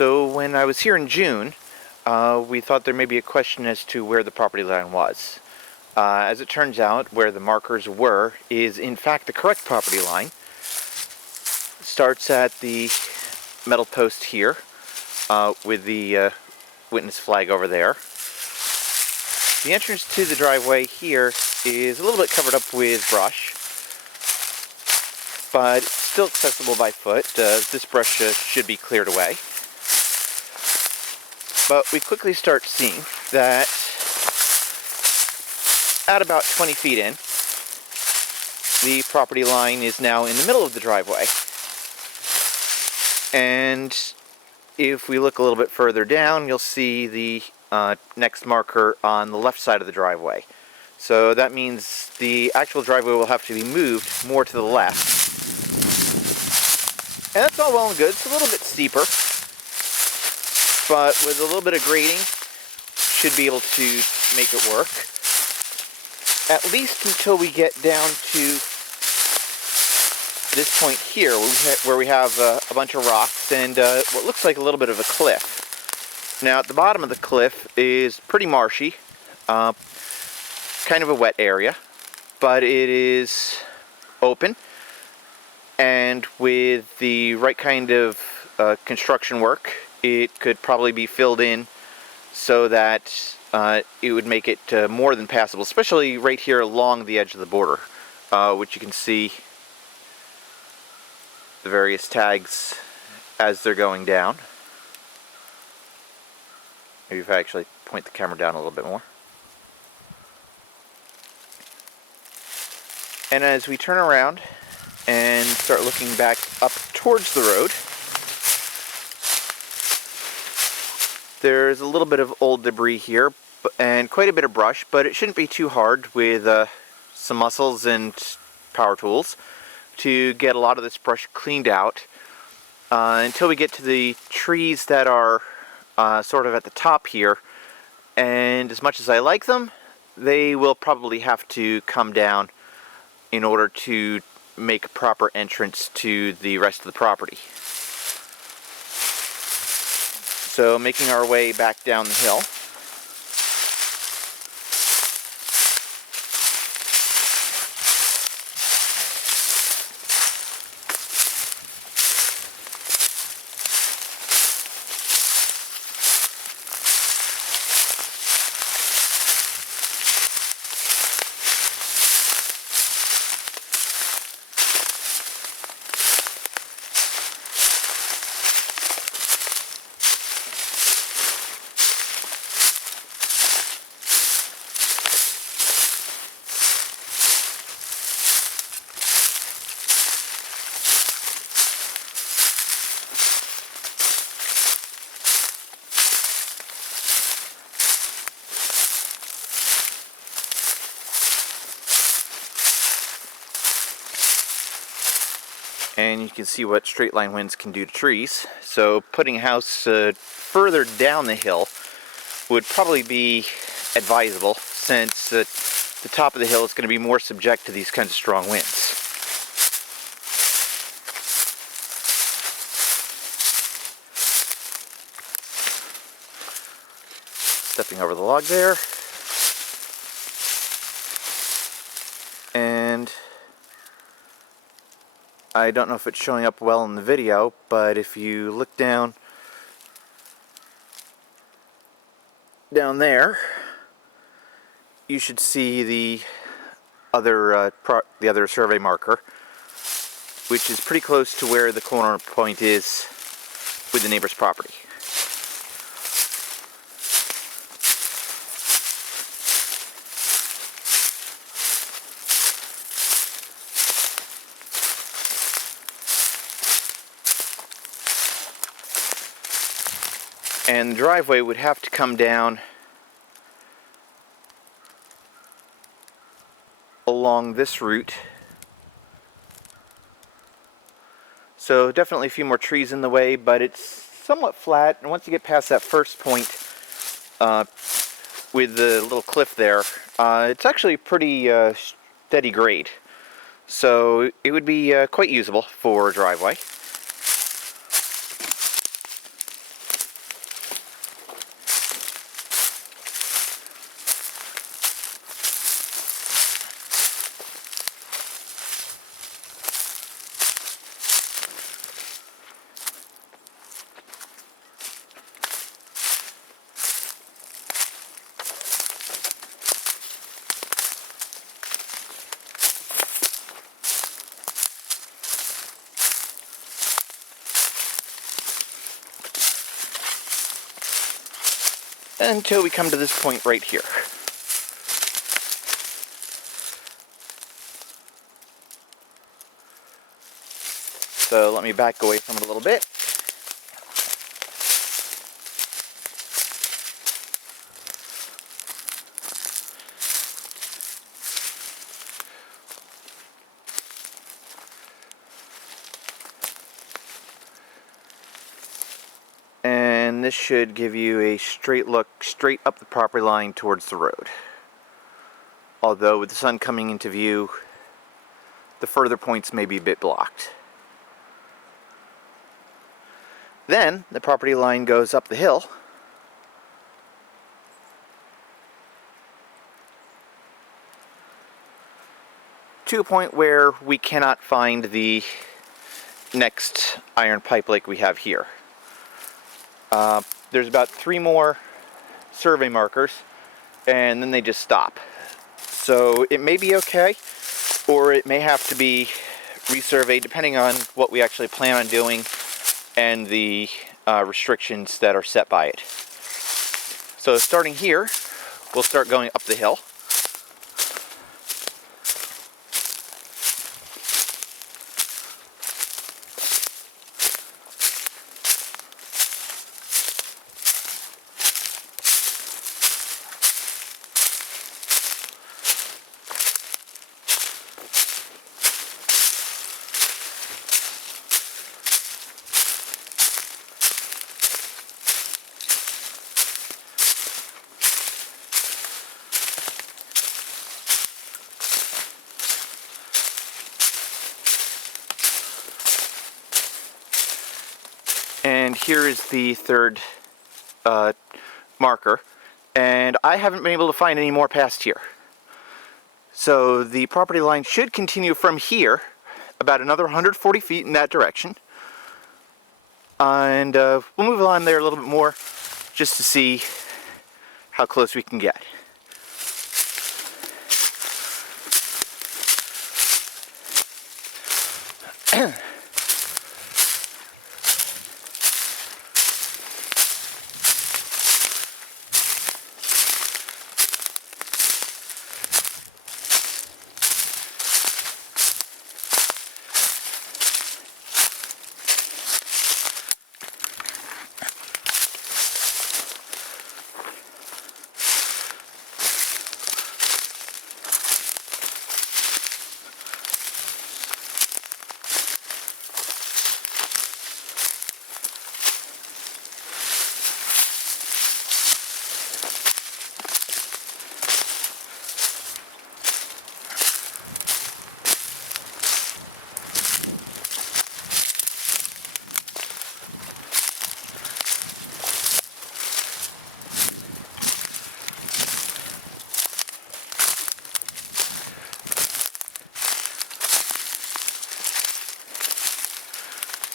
So when I was here in June, we thought there may be a question as to where the property line was. As it turns out, where the markers were is in fact the correct property line. It starts at the metal post here with the witness flag over there. The entrance to the driveway here is a little bit covered up with brush, but still accessible by foot. This brush should be cleared away. But we quickly start seeing that at about 20 feet in, the property line is now in the middle of the driveway. And if we look a little bit further down, you'll see the next marker on the left side of the driveway. So that means the actual driveway will have to be moved more to the left. And that's all well and good. It's a little bit steeper, but with a little bit of grading, should be able to make it work. At least until we get down to this point here, where we have a bunch of rocks and what looks like a little bit of a cliff. Now at the bottom of the cliff is pretty marshy, kind of a wet area, but it is open, and with the right kind of construction work, it could probably be filled in so that it would make it more than passable, especially right here along the edge of the border, which you can see the various tags as they're going down. Maybe if I actually point the camera down a little bit more. And as we turn around and start looking back up towards the road, there's a little bit of old debris here and quite a bit of brush, but it shouldn't be too hard with some muscles and power tools to get a lot of this brush cleaned out until we get to the trees that are sort of at the top here. And as much as I like them, they will probably have to come down in order to make a proper entrance to the rest of the property. So making our way back down the hill. And you can see what straight line winds can do to trees. So putting a house further down the hill would probably be advisable, since the top of the hill is going to be more subject to these kinds of strong winds. Stepping over the log there. And I don't know if it's showing up well in the video, but if you look down there, you should see the other survey marker, which is pretty close to where the corner point is with the neighbor's property. And the driveway would have to come down along this route. So definitely a few more trees in the way, but it's somewhat flat. And once you get past that first point with the little cliff there, it's actually pretty steady grade. So it would be quite usable for a driveway. until we come to this point right here. So let me back away from it a little bit. And this should give you a straight look straight up the property line towards the road. Although with the sun coming into view, the further points may be a bit blocked. Then the property line goes up the hill to a point where we cannot find the next iron pipe like we have here. There's about 3 more survey markers, and then they just stop. So it may be okay, or it may have to be resurveyed depending on what we actually plan on doing and the restrictions that are set by it. So starting here, we'll start going up the hill. And here is the third marker, and I haven't been able to find any more past here. So the property line should continue from here about another 140 feet in that direction, and we'll move along there a little bit more just to see how close we can get.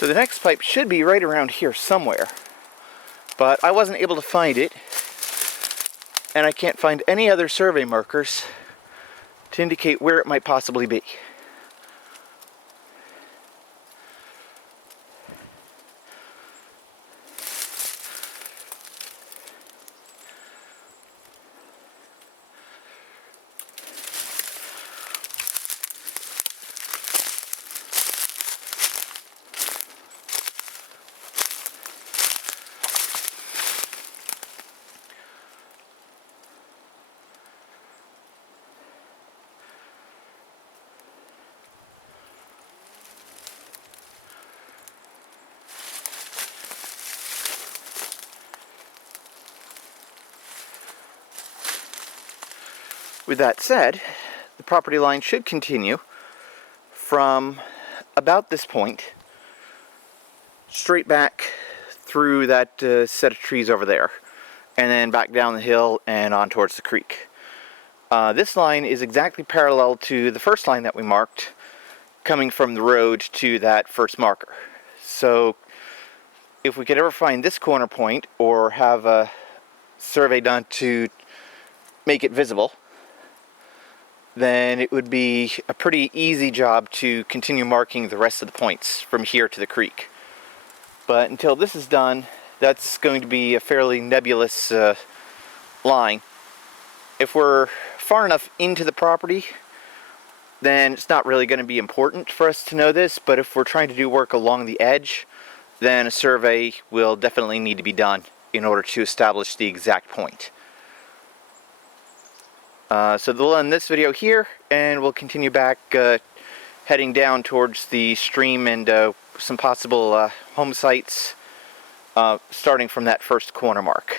So the next pipe should be right around here somewhere, but I wasn't able to find it, and I can't find any other survey markers to indicate where it might possibly be. With that said, the property line should continue from about this point straight back through that set of trees over there, and then back down the hill and on towards the creek. This line is exactly parallel to the first line that we marked, coming from the road to that first marker. So if we could ever find this corner point or have a survey done to make it visible, then it would be a pretty easy job to continue marking the rest of the points from here to the creek. But until this is done, that's going to be a fairly nebulous line. If we're far enough into the property, then it's not really going to be important for us to know this, but if we're trying to do work along the edge, then a survey will definitely need to be done in order to establish the exact point. So we'll end this video here, and we'll continue back heading down towards the stream and some possible home sites starting from that first corner mark.